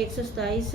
127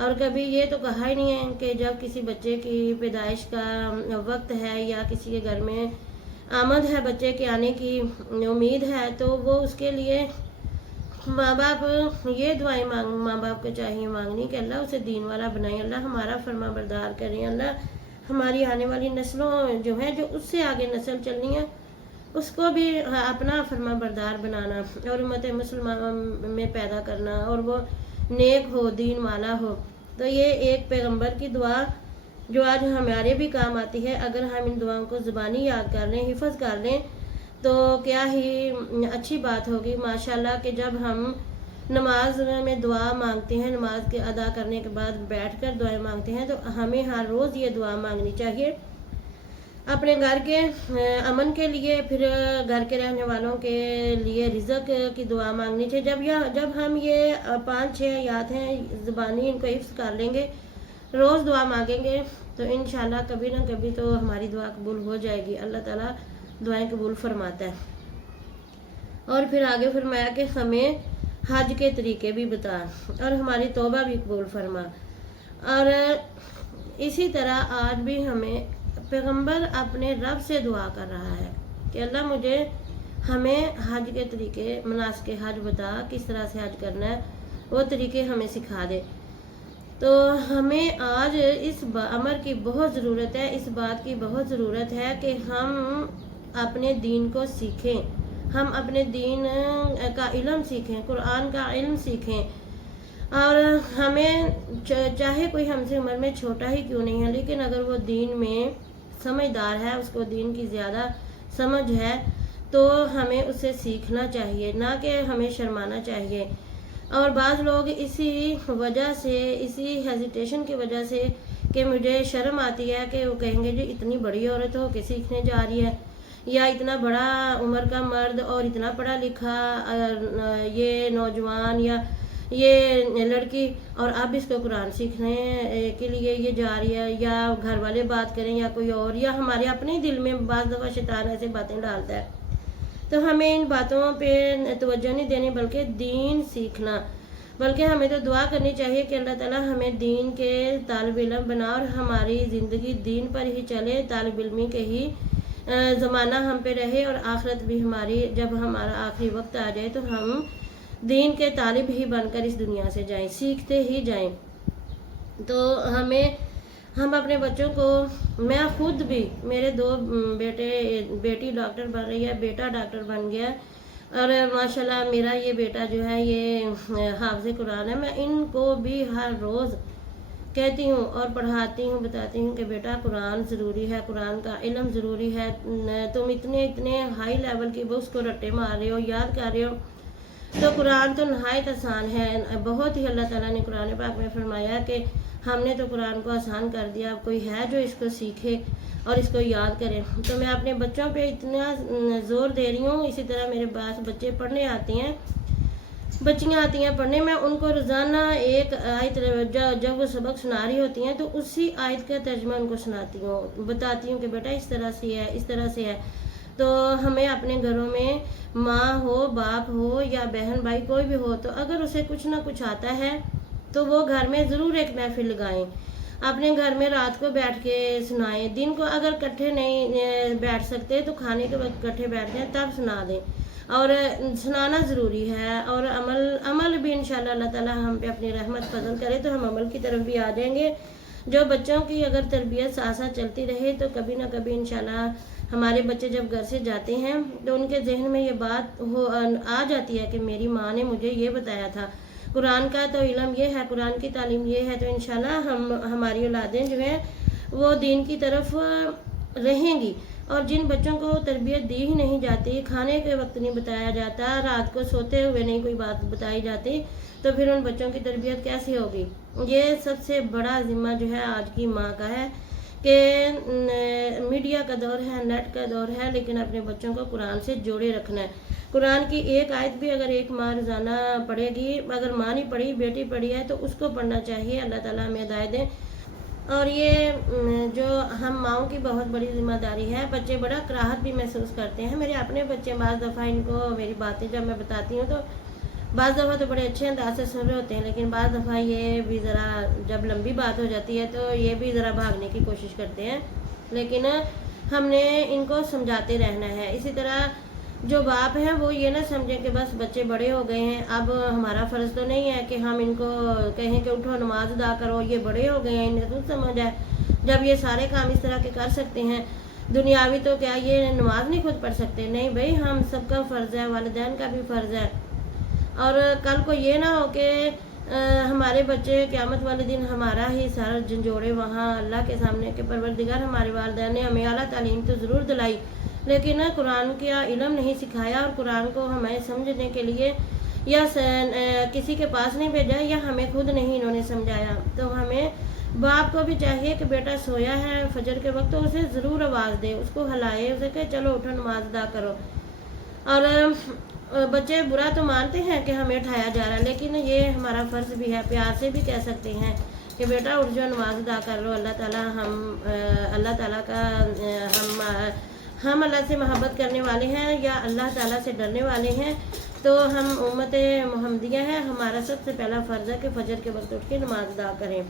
اور کبھی یہ تو کہا ہی نہیں ہے کہ جب کسی بچے کی پیدائش کا وقت ہے یا کسی کے گھر میں آمد ہے بچے کے آنے کی امید ہے تو وہ اس کے لیے ماں باپ یہ دعائیں ماں باپ کو چاہیے مانگنی کہ اللہ اسے دین والا بنائے، اللہ ہمارا فرما بردار کریں، اللہ ہماری آنے والی نسلوں جو ہیں جو اس سے آگے نسل چلنی ہے اس کو بھی اپنا فرما بردار بنانا اور امت مسلمہ میں پیدا کرنا اور وہ نیک ہو، دین والا ہو۔ تو یہ ایک پیغمبر کی دعا جو آج ہمارے بھی کام آتی ہے، اگر ہم ان دعاؤں کو زبانی یاد کر لیں، حفظ کر لیں تو کیا ہی اچھی بات ہوگی ماشاءاللہ کہ جب ہم نماز میں دعا مانگتے ہیں، نماز کے ادا کرنے کے بعد بیٹھ کر دعائیں مانگتے ہیں تو ہمیں ہر روز یہ دعا مانگنی چاہیے اپنے گھر کے امن کے لیے، پھر گھر کے رہنے والوں کے لیے رزق کی دعا مانگنی چاہیے۔ جب ہم یہ 5-6 آیات ہیں زبانی ان کو حفظ کر لیں گے، روز دعا مانگیں گے تو انشاءاللہ کبھی نہ کبھی تو ہماری دعا قبول ہو جائے گی، اللہ تعالیٰ دعائیں قبول فرماتا ہے۔ اور پھر آگے فرمایا کہ ہمیں حج کے طریقے بھی بتا اور ہماری توبہ بھی قبول فرما۔ اور اسی طرح آج بھی پیغمبر اپنے رب سے دعا کر رہا ہے کہ اللہ ہمیں حج کے طریقے، مناسک حج بتا، کس طرح سے حج کرنا ہے وہ طریقے ہمیں سکھا دے۔ تو ہمیں آج اس امر کی بہت ضرورت ہے، اس بات کی بہت ضرورت ہے کہ ہم اپنے دین کو سیکھیں، ہم اپنے دین کا علم سیکھیں، قرآن کا علم سیکھیں۔ اور ہمیں چاہے کوئی ہم سے عمر میں چھوٹا ہی کیوں نہیں ہے لیکن اگر وہ دین میں سمجھدار ہے، اس کو دین کی زیادہ سمجھ ہے تو ہمیں اس سے سیکھنا چاہیے، نہ کہ ہمیں شرمانا چاہیے۔ اور بعض لوگ اسی وجہ سے، اسی ہیزیٹیشن کی وجہ سے کہ مجھے شرم آتی ہے کہ وہ کہیں گے جی اتنی بڑی عورت ہو کے سیکھنے جا رہی ہے، یا اتنا بڑا عمر کا مرد اور اتنا پڑھا لکھا یہ نوجوان یا یہ لڑکی اور اب اس کو قرآن سیکھنے کے لیے یہ جا رہی ہے، یا گھر والے بات کریں یا کوئی اور، یا ہمارے اپنے دل میں بعض دفعہ شیطان ایسے باتیں ڈالتا ہے۔ تو ہمیں ان باتوں پہ توجہ نہیں دینی بلکہ دین سیکھنا، بلکہ ہمیں تو دعا کرنی چاہیے کہ اللہ تعالیٰ ہمیں دین کے طالب علم بنا اور ہماری زندگی دین پر ہی چلے، طالب علمی کے ہی زمانہ ہم پہ رہے اور آخرت بھی ہماری، جب ہمارا آخری وقت آ جائے تو ہم دین کے طالب ہی بن کر اس دنیا سے جائیں، سیکھتے ہی جائیں۔ تو ہم اپنے بچوں کو، میں خود بھی، میرے 2 بیٹی ڈاکٹر بن رہی ہے، بیٹا ڈاکٹر بن گیا، اور ماشاءاللہ میرا یہ بیٹا جو ہے یہ حافظ قرآن ہے۔ میں ان کو بھی ہر روز کہتی ہوں اور پڑھاتی ہوں، بتاتی ہوں کہ بیٹا قرآن ضروری ہے، قرآن کا علم ضروری ہے، تم اتنے ہائی لیول کی اس کو رٹے مار رہے ہو، یاد کر رہے ہو، تو قرآن تو نہایت آسان ہے، بہت ہی اللہ تعالیٰ نے قرآن پاک میں فرمایا کہ ہم نے تو قرآن کو آسان کر دیا، اب کوئی ہے جو اس کو سیکھے اور اس کو یاد کرے۔ تو میں اپنے بچوں پہ اتنا زور دے رہی ہوں، اسی طرح میرے پاس بچے پڑھنے آتے ہیں، بچیاں آتی ہیں پڑھنے، میں ان کو روزانہ ایک آیت جب وہ سبق سنا رہی ہوتی ہیں تو اسی آیت کا ترجمہ ان کو سناتی ہوں، بتاتی ہوں کہ بیٹا اس طرح سے ہے، اس طرح سے ہے۔ تو ہمیں اپنے گھروں میں ماں ہو، باپ ہو یا بہن بھائی کوئی بھی ہو، تو اگر اسے کچھ نہ کچھ آتا ہے تو وہ گھر میں ضرور ایک محفل لگائیں، اپنے گھر میں رات کو بیٹھ کے سنائیں، دن کو اگر کٹھے نہیں بیٹھ سکتے تو کھانے کے وقت کٹھے بیٹھ جائیں تب سنا دیں، اور سنانا ضروری ہے۔ اور عمل بھی انشاءاللہ اللہ تعالیٰ ہم پہ اپنی رحمت فضل کرے تو ہم عمل کی طرف بھی آ جائیں گے۔ جو بچوں کی اگر تربیت ساتھ ساتھ چلتی رہے تو کبھی نہ کبھی انشاءاللہ ہمارے بچے جب گھر سے جاتے ہیں تو ان کے ذہن میں یہ بات آ جاتی ہے کہ میری ماں نے مجھے یہ بتایا تھا، قرآن کا تو علم یہ ہے، قرآن کی تعلیم یہ ہے، تو انشاءاللہ ہماری اولادیں جو ہیں وہ دین کی طرف رہیں گی۔ اور جن بچوں کو تربیت دی ہی نہیں جاتی، کھانے کے وقت نہیں بتایا جاتا، رات کو سوتے ہوئے نہیں کوئی بات بتائی جاتی، تو پھر ان بچوں کی تربیت کیسی ہوگی؟ یہ سب سے بڑا ذمہ جو ہے آج کی ماں کا ہے کہ میڈیا کا دور ہے، نیٹ کا دور ہے، لیکن اپنے بچوں کو قرآن سے جوڑے رکھنا ہے۔ قرآن کی ایک آیت بھی اگر ایک ماں روزانہ پڑھے گی، اگر ماں نہیں پڑھی، بیٹی پڑھی ہے تو اس کو پڑھنا چاہیے، اللہ تعالیٰ ہمیں ہدایت دے۔ اور یہ جو ہم ماؤں کی بہت بڑی ذمہ داری ہے، بچے بڑا کراہت بھی محسوس کرتے ہیں، میرے اپنے بچے بعض دفعہ ان کو میری باتیں جب میں بتاتی ہوں تو بعض دفعہ تو بڑے اچھے انداز سے سن رہے ہوتے ہیں، لیکن بعض دفعہ یہ بھی ذرا جب لمبی بات ہو جاتی ہے تو یہ بھی ذرا بھاگنے کی کوشش کرتے ہیں، لیکن ہم نے ان کو سمجھاتے رہنا ہے۔ اسی طرح جو باپ ہیں وہ یہ نہ سمجھیں کہ بس بچے بڑے ہو گئے ہیں، اب ہمارا فرض تو نہیں ہے کہ ہم ان کو کہیں کہ اٹھو نماز ادا کرو، یہ بڑے ہو گئے ہیں انہیں تو سمجھ ہے، جب یہ سارے کام اس طرح کے کر سکتے ہیں دنیاوی، تو کیا یہ نماز نہیں خود پڑھ سکتے؟ نہیں بھائی، ہم سب کا فرض ہے، والدین کا بھی فرض ہے۔ اور کل کو یہ نہ ہو کہ ہمارے بچے قیامت والے دن ہمارا ہی سر جھنجھوڑے وہاں اللہ کے سامنے کہ پروردگار ہمارے والدین نے ہمیں اعلیٰ تعلیم تو ضرور دلائی، لیکن قرآن کا علم نہیں سکھایا، اور قرآن کو ہمیں سمجھنے کے لیے یا کسی کے پاس نہیں بھیجا، یا ہمیں خود نہیں انہوں نے سمجھایا۔ تو ہمیں باپ کو بھی چاہیے کہ بیٹا سویا ہے فجر کے وقت تو اسے ضرور آواز دے، اس کو ہلائے، اسے کہ چلو اٹھو نماز ادا کرو۔ اور بچے برا تو مانتے ہیں کہ ہمیں اٹھایا جا رہا ہے، لیکن یہ ہمارا فرض بھی ہے، پیار سے بھی کہہ سکتے ہیں کہ بیٹا اٹھ جاؤ نماز ادا کر لو، اللہ تعالیٰ کا ہم اللہ سے محبت کرنے والے ہیں یا اللہ تعالیٰ سے ڈرنے والے ہیں، تو ہم امت محمدیہ ہیں، ہمارا سب سے پہلا فرض ہے کہ فجر کے وقت اٹھ کے نماز ادا کریں۔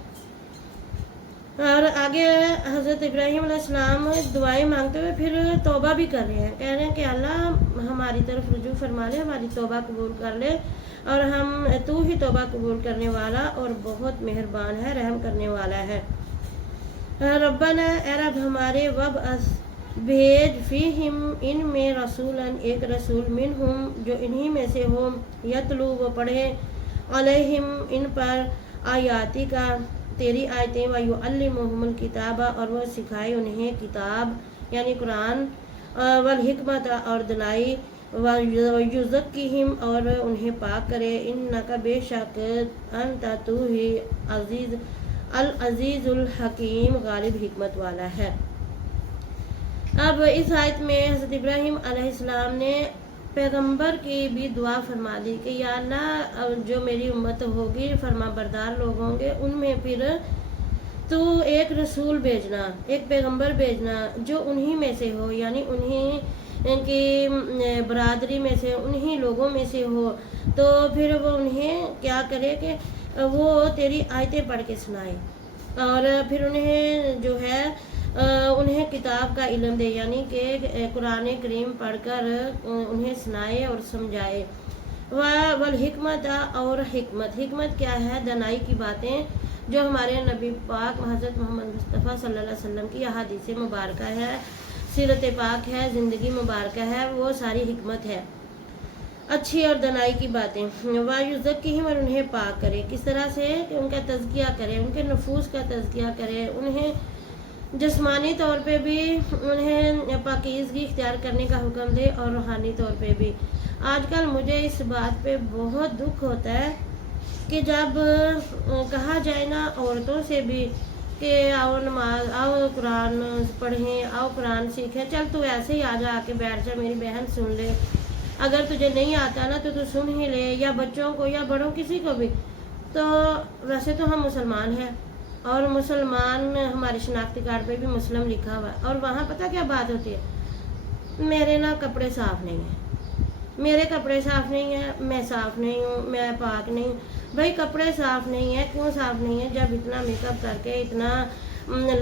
اور آگے حضرت ابراہیم علیہ السلام دعائیں مانگتے ہوئے پھر توبہ بھی کر رہے ہیں، کہہ رہے ہیں کہ اللہ ہماری طرف رجوع فرما لے، ہماری توبہ قبول کر لے، اور تو ہی توبہ قبول کرنے والا اور بہت مہربان ہے، رحم کرنے والا ہے۔ ربنا، اے رب ہمارے، وبعث، بھیج، فیہم، ان میں، رسولاً، ایک رسول، منہم، جو انہی میں سے ہو، یتلو، وہ پڑھے، علیہم، ان پر، آیاتی کا، تیری آیتیں، وَيُعَلِّمُهُمُ الْكِتَابَ، اور وہ سکھائے انہیں کتاب یعنی قرآن، والحکمت، اور دلائی، وَيُزَكِّهِمْ، اور انہیں پاک کرے، اِنَّكَ، بے شک، انت، تو ہی، العزیز الحکیم، غالب حکمت والا ہے۔ اب اس آیت میں حضرت ابراہیم علیہ السلام نے پیغمبر کی بھی دعا فرما دی کہ یا اللہ جو میری امت ہوگی فرما بردار لوگ ہوں گے، ان میں پھر تو ایک رسول بھیجنا، ایک پیغمبر بھیجنا جو انہی میں سے ہو، یعنی انہی کی برادری میں سے، انہی لوگوں میں سے ہو، تو پھر وہ انہیں کیا کرے کہ وہ تیری آیتیں پڑھ کے سنائے، اور پھر انہیں جو ہے انہیں کتاب کا علم دے، یعنی کہ قرآن کریم پڑھ کر انہیں سنائے اور سمجھائے، والحکمت، اور حکمت کیا ہے؟ دانائی کی باتیں، جو ہمارے نبی پاک حضرت محمد مصطفیٰ صلی اللہ علیہ وسلم کی احادیث مبارکہ ہے، سیرت پاک ہے، زندگی مبارکہ ہے، وہ ساری حکمت ہے، اچھی اور دانائی کی باتیں۔ وَيُزَكِّهِمْ، اور انہیں پاک کرے، کس طرح سے؟ کہ ان کا تزکیہ کرے، ان کے نفوس کا تزکیہ کرے، انہیں جسمانی طور پہ بھی انہیں پاکیزگی اختیار کرنے کا حکم دے، اور روحانی طور پہ بھی۔ آج کل مجھے اس بات پہ بہت دکھ ہوتا ہے کہ جب کہا جائے نا عورتوں سے بھی کہ آؤ نماز، آؤ قرآن پڑھیں، آؤ قرآن سیکھیں، چل تو ایسے ہی آ جا کے بیٹھ جا، میری بہن سن لے، اگر تجھے نہیں آتا نا تو سن ہی لے، یا بچوں کو یا بڑوں کسی کو بھی۔ تو ویسے تو ہم مسلمان ہیں، اور مسلمان ہمارے شناختی کارڈ پہ بھی مسلم لکھا ہوا ہے، اور وہاں پتہ کیا بات ہوتی ہے؟ میرے نا کپڑے صاف نہیں ہیں، میرے کپڑے صاف نہیں ہیں، میں صاف نہیں ہوں، میں پاک نہیں ہوں۔ بھائی کپڑے صاف نہیں ہیں، کیوں صاف نہیں ہیں؟ جب اتنا میک اپ کر کے، اتنا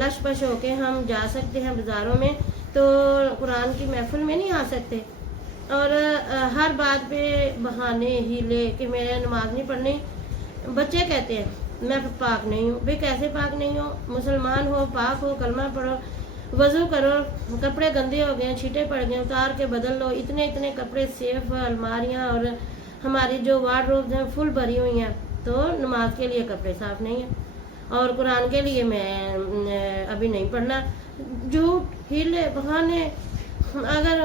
لش پش ہو کے ہم جا سکتے ہیں بازاروں میں، تو قرآن کی محفل میں نہیں آ سکتے؟ اور ہر بات پہ بہانے ہی لے کہ میرے نماز نہیں پڑھنی۔ بچے کہتے ہیں میں پاک نہیں ہوں، بھئی کیسے پاک نہیں ہو؟ مسلمان ہو، پاک ہو، کلمہ پڑھو، وضو کرو، کپڑے گندے ہو گئے، چھیٹے پڑ گئے، اتار کے بدل لو، اتنے کپڑے، سیف، الماریاں اور ہماری جو وارڈروبز ہیں فل بھری ہوئی ہیں، تو نماز کے لیے کپڑے صاف نہیں ہیں، اور قرآن کے لیے میں ابھی نہیں پڑھنا۔ جھوٹ، ہیلے، بہانے۔ اگر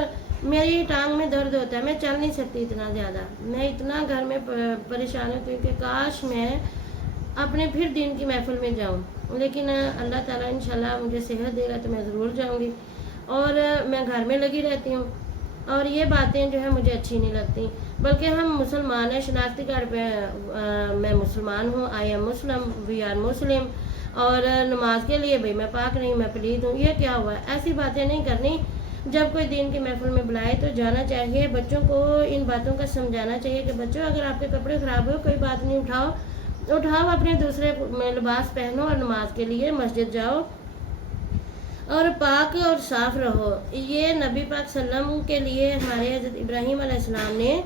میری ٹانگ میں درد ہوتا ہے، میں چل نہیں سکتی اتنا زیادہ، میں اتنا گھر میں پریشان ہوتی ہوں کہ کاش میں اپنے پھر دین کی محفل میں جاؤں، لیکن اللہ تعالیٰ انشاءاللہ مجھے صحت دے گا تو میں ضرور جاؤں گی، اور میں گھر میں لگی رہتی ہوں، اور یہ باتیں جو ہے مجھے اچھی نہیں لگتی۔ بلکہ ہم مسلمان ہیں، شناختی کارڈ پہ میں مسلمان ہوں، I am Muslim, we are Muslim, اور نماز کے لیے بھئی میں پاک نہیں، میں پلید ہوں، یہ کیا ہوا ہے؟ ایسی باتیں نہیں کرنی۔ جب کوئی دین کی محفل میں بلائے تو جانا چاہیے. بچوں کو ان باتوں کا سمجھانا چاہیے کہ بچوں اگر آپ کے کپڑے خراب ہو کوئی بات نہیں، اٹھاؤ اپنے دوسرے لباس پہنو اور نماز کے لیے مسجد جاؤ اور پاک اور صاف رہو. یہ نبی پاک صلی اللہ علیہ وسلم کے لیے ہمارے حضرت ابراہیم علیہ السلام نے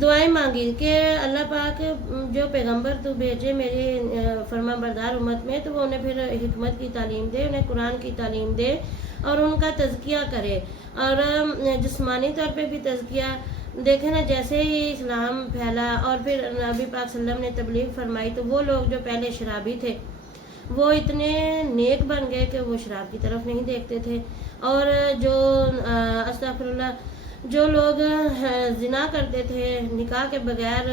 دعائیں مانگی کہ اللہ پاک جو پیغمبر تو بھیجے میری فرما بردار امت میں، تو وہ انہیں پھر حکمت کی تعلیم دے، انہیں قرآن کی تعلیم دے اور ان کا تزکیہ کرے. اور جسمانی طور پہ بھی تزکیہ دیکھیں نا، جیسے ہی اسلام پھیلا اور پھر نبی پاک صلی اللہ علیہ وسلم نے تبلیغ فرمائی تو وہ لوگ جو پہلے شرابی تھے وہ اتنے نیک بن گئے کہ وہ شراب کی طرف نہیں دیکھتے تھے. اور جو استغفر اللہ، جو لوگ زنا کرتے تھے نکاح کے بغیر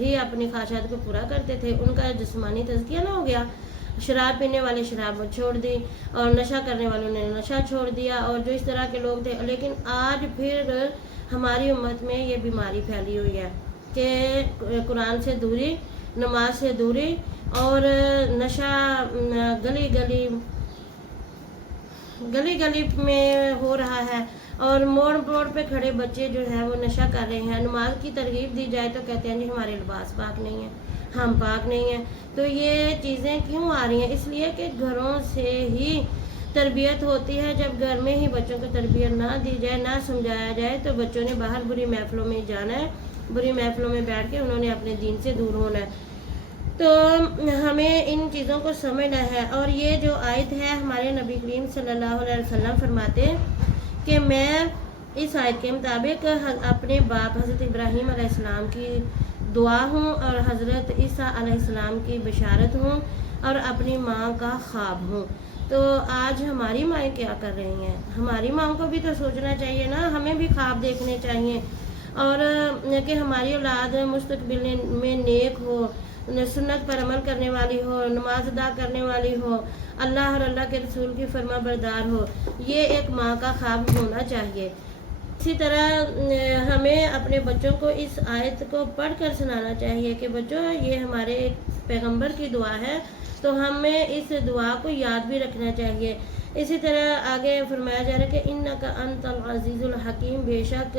ہی اپنی خواہشات کو پورا کرتے تھے، ان کا جسمانی تزکیہ نہ ہو گیا. شراب پینے والے شراب چھوڑ دی اور نشہ کرنے والوں نے نشہ چھوڑ دیا، اور جو اس طرح کے لوگ تھے. لیکن آج پھر ہماری امت میں یہ بیماری پھیلی ہوئی ہے کہ قرآن سے دوری، نماز سے دوری اور نشہ گلی گلی میں ہو رہا ہے. اور موڑ پہ کھڑے بچے جو ہیں وہ نشہ کر رہے ہیں. نماز کی ترغیب دی جائے تو کہتے ہیں جی ہمارے لباس پاک نہیں ہیں، ہم پاک نہیں ہیں. تو یہ چیزیں کیوں آ رہی ہیں؟ اس لیے کہ گھروں سے ہی تربیت ہوتی ہے. جب گھر میں ہی بچوں کو تربیت نہ دی جائے، نہ سمجھایا جائے، تو بچوں نے باہر بری محفلوں میں جانا ہے، بری محفلوں میں بیٹھ کے انہوں نے اپنے دین سے دور ہونا ہے. تو ہمیں ان چیزوں کو سمجھنا ہے. اور یہ جو آیت ہے، ہمارے نبی کریم صلی اللہ علیہ وسلم فرماتے کہ میں اس آیت کے مطابق اپنے باپ حضرت ابراہیم علیہ السلام کی دعا ہوں اور حضرت عیسیٰ علیہ السلام کی بشارت ہوں اور اپنی ماں کا خواب ہوں. تو آج ہماری مائیں کیا کر رہی ہیں؟ ہماری ماں کو بھی تو سوچنا چاہیے نا، ہمیں بھی خواب دیکھنے چاہیے اور کہ ہماری اولاد مستقبل میں نیک ہو، سنت پر عمل کرنے والی ہو، نماز ادا کرنے والی ہو، اللہ اور اللہ کے رسول کی فرما بردار ہو. یہ ایک ماں کا خواب ہونا چاہیے. اسی طرح ہمیں اپنے بچوں کو اس آیت کو پڑھ کر سنانا چاہیے کہ بچوں یہ ہمارے پیغمبر کی دعا ہے، تو ہمیں اس دعا کو یاد بھی رکھنا چاہیے. اسی طرح آگے فرمایا جا رہا ہے کہ انک انت العزیز الحکیم، بے شک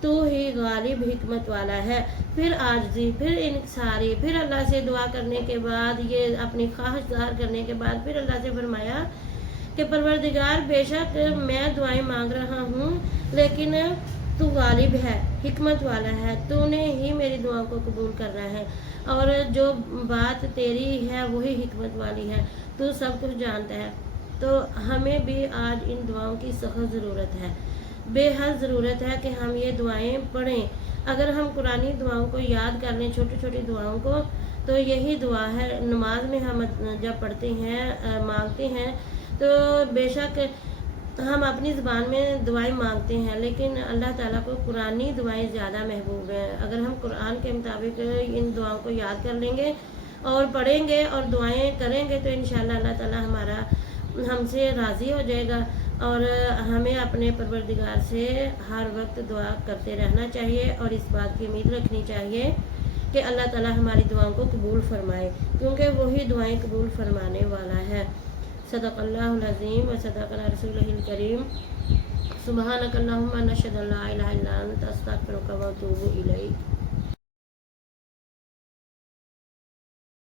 تو ہی غالب حکمت والا ہے. پھر عاجزی، پھر انکساری، پھر اللہ سے دعا کرنے کے بعد، یہ اپنی خواہش ظاہر کرنے کے بعد پھر اللہ سے فرمایا کہ پروردگار بے شک میں دعائیں مانگ رہا ہوں لیکن تو غالب ہے، حکمت والا ہے، تو نے ہی میری دعاؤں کو قبول کرنا ہے اور جو بات تیری ہے وہی حکمت والی ہے، تو سب کچھ جانتا ہے. تو ہمیں بھی آج ان دعاؤں کی سخت ضرورت ہے، بے حد ضرورت ہے کہ ہم یہ دعائیں پڑھیں. اگر ہم قرآنی دعاؤں کو یاد کر لیں، چھوٹی چھوٹی دعاؤں کو، تو یہی دعا ہے. نماز میں ہم جب پڑھتے ہیں، مانگتے ہیں، تو بے شک ہم اپنی زبان میں دعائیں مانگتے ہیں لیکن اللہ تعالیٰ کو قرآنی دعائیں زیادہ محبوب ہیں. اگر ہم قرآن کے مطابق ان دعاؤں کو یاد کر لیں گے اور پڑھیں گے اور دعائیں کریں گے تو انشاءاللہ اللہ تعالیٰ ہم سے راضی ہو جائے گا. اور ہمیں اپنے پروردگار سے ہر وقت دعا کرتے رہنا چاہیے اور اس بات کی امید رکھنی چاہیے کہ اللہ تعالیٰ ہماری دعاؤں کو قبول فرمائے، کیونکہ وہی دعائیں قبول فرمانے والا ہے. صدق اللہ العظیم و صدق رسولہ الکریم. سبحانک اللہم نشہد ان لا الہ الا انت استغفرک و اتوب الیک.